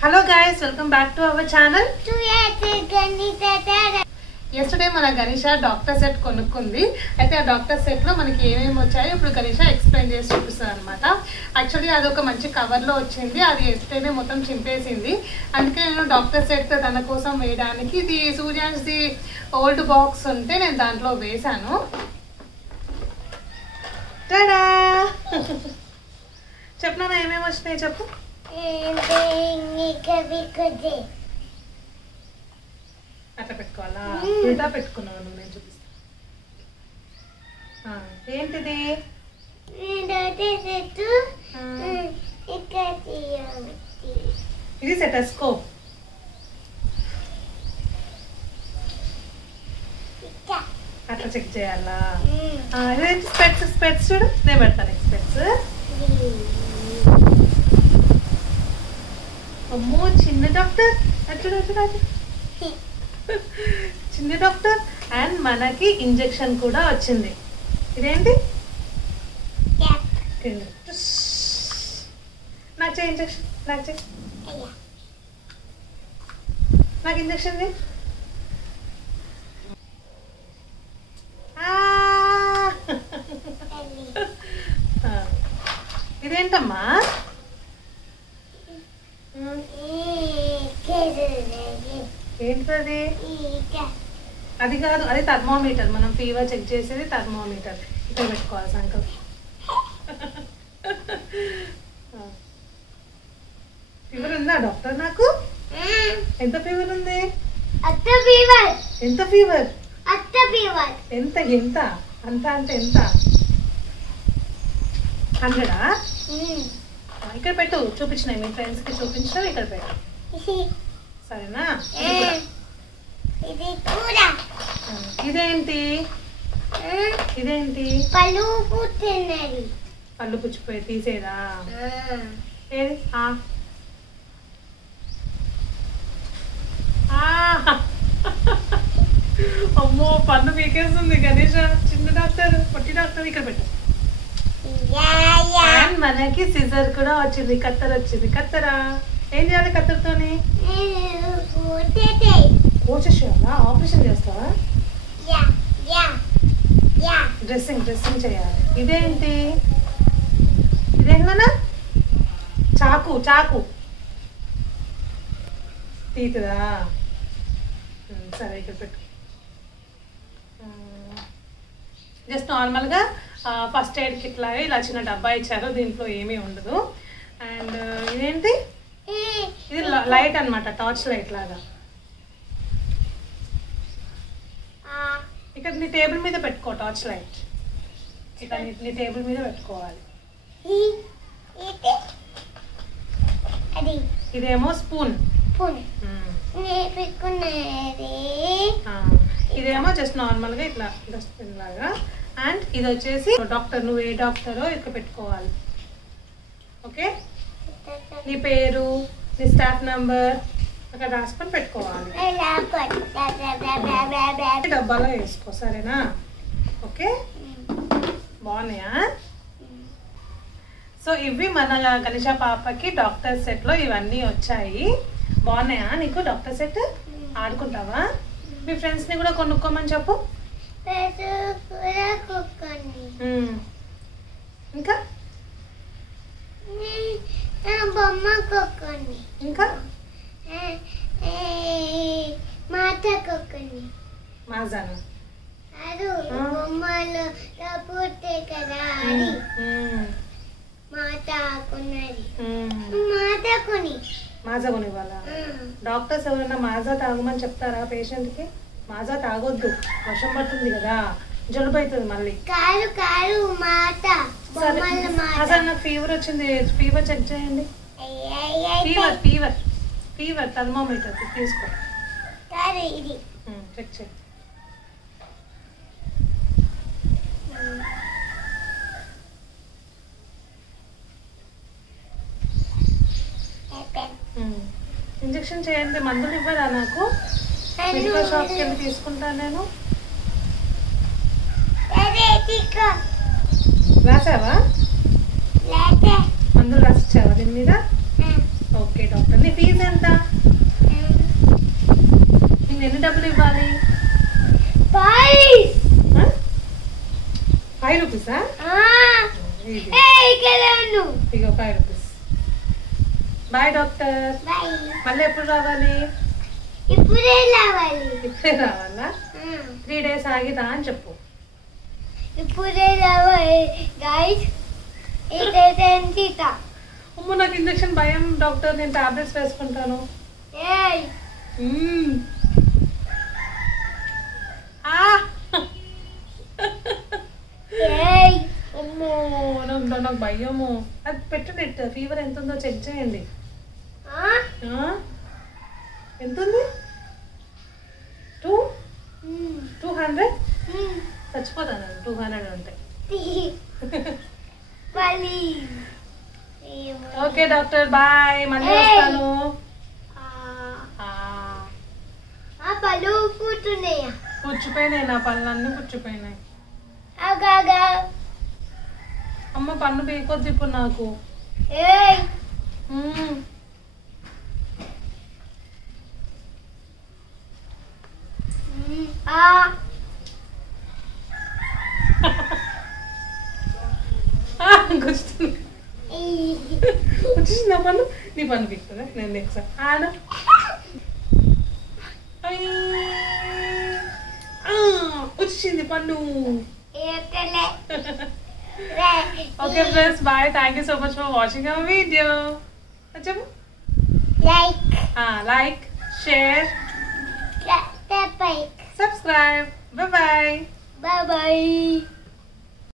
Hello guys, welcome back to our channel. Yesterday mana Ganesha doctor set konukundi. Aithe aa doctor set lo manaki em vachayo ippudu Ganesha explain chesi chupistanu anamata. Actually adi oka manchi cover lo vachindi. Adi yesterday mottham chimpesindi. Anduke nenu doctor set dana kosam veyadaniki idi Suryan's di old box unte nenu dantlo vesanu. Tada! Chepna na em vachnayi cheppu. అట్లా పెట్టుకోవాలా ఉల్టా పెట్టుకున్నావు నువ్వు నేను చూపిస్తా ఏంటిది ఇది సెటస్కోప్ అట్లా చెక్ చేయాలా ఇదేంటి స్పెట్స్ చూడు నేను పెడతాను స్పెట్స్ అమ్మో చిన్న డాక్టర్ అట్లా చిన్న డాక్టర్ అండ్ మనకి ఇంజెక్షన్ కూడా వచ్చింది ఇదేంటి నాకు చేయి ఇంజెక్షన్ నాకు ఇంజెక్షన్ ఇదేంటమ్మా ఏంటది అది కాదు అది థర్మోమీటర్ మనం ఫీవర్ చెక్ చేసేది థర్మోమీటర్ ఇక్కడ పెట్టుకోవాలి సంకల్ ఫీవర్ ఉందా డాక్టర్ నాకు ఎంత ఫీవర్ ఉంది ఎంత ఫీవర్ ఎంత ఎంత అంత అంటే ఎంత 100 ఇక్కడ పెట్టు చూపించినాయి మీ ఫ్రెండ్స్ కి చూపించావు ఇక్కడ పెట్టు సరేనా ఇదేంటి పళ్ళు పుచ్చిపోయి తీసేదా ఏది అమ్మో పన్ను పీకేస్తుంది గణేష చిన్న డాక్టర్ పొట్టి డాక్టర్ ఇక్కడ పెట్టు మనకి సిజర్ కూడా వచ్చింది కత్తెర వచ్చింది కత్తెరా ఏం చేయాలి కత్తెరతోని కోసేయాలా ఆపరేషన్ చేస్తావా డ్రెస్సింగ్ చేయాలి ఇదేంటి ఇదేంటన్నా చాకు తీతుదా సరే ఇక్కడ పెట్టు జస్ట్ నార్మల్గా ఫస్ట్ ఎయిడ్ కిట్ లాగా ఇలా చిన్న డబ్బా ఇచ్చారు దీంట్లో ఏమీ ఉండదు అండ్ ఇదేంటి ఇది లైట్ అన్నమాట టార్చ్ లైట్ లాగా ఇక్కడ నీ టేబుల్ మీద పెట్టుకో టార్చ్ లైట్ ఇక్కడ నీ టేబుల్ మీద పెట్టుకోవాలి ఇదేమో స్పూన్ ఇదేమో జస్ట్ నార్మల్గా ఇట్లా డస్ట్బిన్ లాగా అండ్ ఇది వచ్చేసి డాక్టర్ నువ్వు ఏ డాక్టరో ఇక్కడ పెట్టుకోవాలి ఓకే నీ పేరు నీ స్టాఫ్ నంబర్ అక్కడ రాసుకొని పెట్టుకోవాలి డబ్బాలో వేసుకో సరేనా ఓకే బాగున్నాయా సో ఇవి మన గణేష పాపకి డాక్టర్ సెట్లో ఇవన్నీ వచ్చాయి బాగున్నాయా నీకు డాక్టర్ సెట్ ఆడుకుంటావా మీ ఫ్రెండ్స్ని కూడా కొనుక్కోమని చెప్పు ఇంకా ఇంకా మాజానా మాజా కొనివ్వాలా డాక్టర్స్ ఎవరైనా మాజా తాగమని చెప్తారా పేషెంట్కి మాజా తాగొద్దు వర్షం పడుతుంది కదా జలుబు అవుతుంది మళ్ళీ అసలు నాకు ఫీవర్ వచ్చింది ఫీవర్ చెక్ చేయండి ఫీవర్ థర్మోమీటర్ తీసుకో చెక్ చేయి ఇంజెక్షన్ చేయండి మందులు ఇవ్వరా నాకు మెడికల్ షాప్కి వెళ్ళి తీసుకుంటాను నేను రాసావా మందులు రాసిచ్చావా దీని మీద ఓకే ఓకే డాక్టర్. నీ ఫీజు ఎంత? నేను ఎన్ని డబ్బులు ఇవ్వాలి? 5 రూపీసా? ఇగో 5 రూపీస్. Bye doctor. మళ్ళీ ఎప్పుడు రావాలి? ఇప్పుడే రావాలా? 3 days ఆగిదా అని చెప్పు. ఇప్పుడే రావాలి గైస్. అమ్మో నాకు ఇంజెక్షన్ భయం డాక్టర్. నేను టాబ్లెట్స్ వేసుకుంటాను. అమ్మో నాకు భయము. అది పెట్టండి. ఫీవర్ ఎంత ఉందో చెక్ చేయండి. ఎంత ఉంది? 200? చచ్చిపోతాను 200 ఉంటే. Okay doctor bye. మళ్ళీ వస్తాను. పళ్ళు పుచ్చిపోయినాయి. నా పళ్ళన్నీ పుచ్చిపోయినాయి. అమ్మ పన్ను పీకొద్ది ఇప్పుడు నాకు. వచ్చేసింది నా పన్ను. నీ పన్ను పీకుతుందా? నేను నెక్స్ట్ ఆను. వచ్చింది పన్ను. Okay friends, bye. Thank you so much for watching our video. Like, share, subscribe. subscribe. Bye bye. Bye bye.